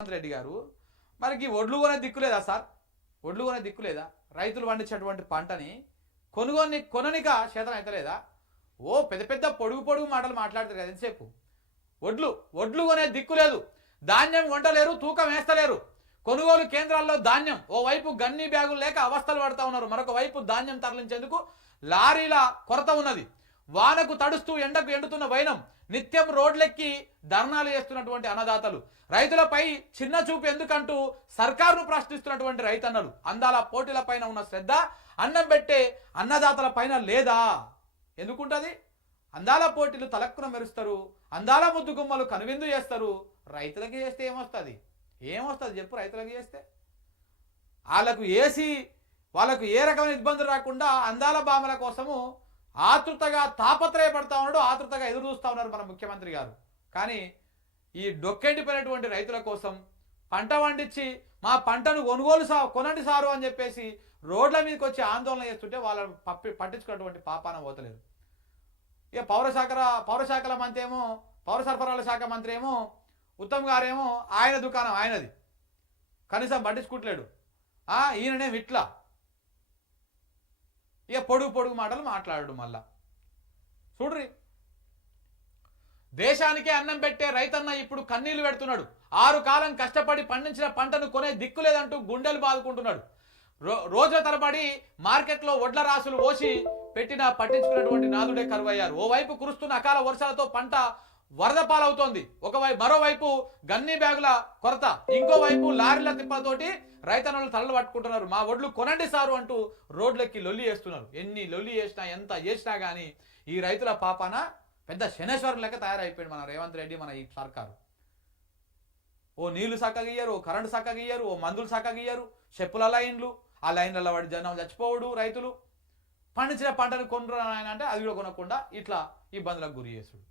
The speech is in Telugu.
రేవంత్ రెడ్డి గారు మనకి ఒడ్లు కొనే దిక్కు లేదా సార్? ఒడ్లు కొనే దిక్కు లేదా? రైతులు పండించేటువంటి పంటని కొననిక చేతన అయితే లేదా? ఓ పెద్ద పెద్ద పొడుగు మాటలు మాట్లాడతారు కదా ఎంతసేపు. ఒడ్లు కొనే దిక్కు లేదు, ధాన్యం కొంటలేరు, తూకం వేస్తలేరు. కొనుగోలు కేంద్రాల్లో ధాన్యం ఓవైపు గన్ని బ్యాగులు లేక అవస్థలు పడతా ఉన్నారు, మరొక వైపు ధాన్యం తరలించేందుకు లారీల కొరత ఉన్నది. వానకు తడుస్తూ ఎండకు ఎండుతున్న వైనం, నిత్యం రోడ్లెక్కి ధర్నాలు చేస్తున్నటువంటి అన్నదాతలు, రైతులపై చిన్న చూపు ఎందుకంటూ సర్కారును ప్రశ్నిస్తున్నటువంటి రైతన్నలు, అందాల పోటీల పైన ఉన్న శ్రద్ధ అన్నం పెట్టే అన్నదాతల పైన లేదా? ఎందుకుంటది? అందాల పోటీలు తలక్కున మెరుస్తారు, అందాల ముద్దు గుమ్మలు కనువిందు చేస్తారు. రైతులకి చేస్తే ఏమొస్తుంది? చెప్పు. రైతులకు చేస్తే వాళ్ళకు ఏ రకమైన ఇబ్బందులు రాకుండా అందాల భామల కోసము ఆతృతగా తాపత్రయపడతా ఉన్నాడు, ఆతృతగా ఎదురు చూస్తూ ఉన్నారు మన ముఖ్యమంత్రి గారు. కానీ ఈ డొక్కెండిపోయినటువంటి రైతుల కోసం పంట పండించి మా పంటను కొనండి సారు అని చెప్పేసి రోడ్ల మీదకి వచ్చి ఆందోళన చేస్తుంటే వాళ్ళని పట్టించుకున్నటువంటి పాపాన పోతలేరు. ఇక పౌరశాఖల మంత్రి ఏమో, పౌర సరఫరాల శాఖ మంత్రి ఏమో ఉత్తమ్ గారేమో ఆయన దుకాణం ఆయనది, కనీసం పట్టించుకుంటలేడు. ఈయననే ఇట్లా ఇక పొడుగు మాటలు మాట్లాడు. మళ్ళా చూడ్రి, దేశానికే అన్నం పెట్టే రైతన్న ఇప్పుడు కన్నీళ్లు పెడుతున్నాడు. 6 కాలం కష్టపడి పండించిన పంటను కొనే దిక్కు లేదంటూ గుండెలు బాదుకుంటున్నాడు. రోజుల తరబడి మార్కెట్లో వడ్ల రాసులు పోసి పెట్టినా పట్టించుకున్నటువంటి నాదుడే కరువయ్యారు. ఓవైపు కురుస్తున్న అకాల వర్షాలతో పంట వరద పాలవుతోంది, మరోవైపు గన్నీ బ్యాగుల కొరత, ఇంకోవైపు లారీల తిప్పలతోటి రైతన్నలు తలలు పట్టుకుంటున్నారు. మా ఒడ్లు కొనండి సారు అంటూ రోడ్లెక్కి లొల్లి చేస్తున్నారు. ఎన్ని లొల్లి చేసినా ఎంత చేసినా కానీ ఈ రైతుల పాపాన పెద్ద శనేశ్వరం లెక్క తయారైపోయాడు మన రేవంత్ రెడ్డి, మన ఈ సర్కారు. ఓ నీళ్లు చక్కగియ్యరు, ఓ కరెంటు చక్కగియ్యరు, ఓ మందులు చక్కగియ్యరు, చెప్పుల లైన్లు, ఆ లైన్లలో వాడి జనం చచ్చిపోవడు, రైతులు పండించిన పంటను కొనరు అంటే అది కూడా కొనకుండా ఇట్లా ఇబ్బందులకు గురి చేస్తుడు.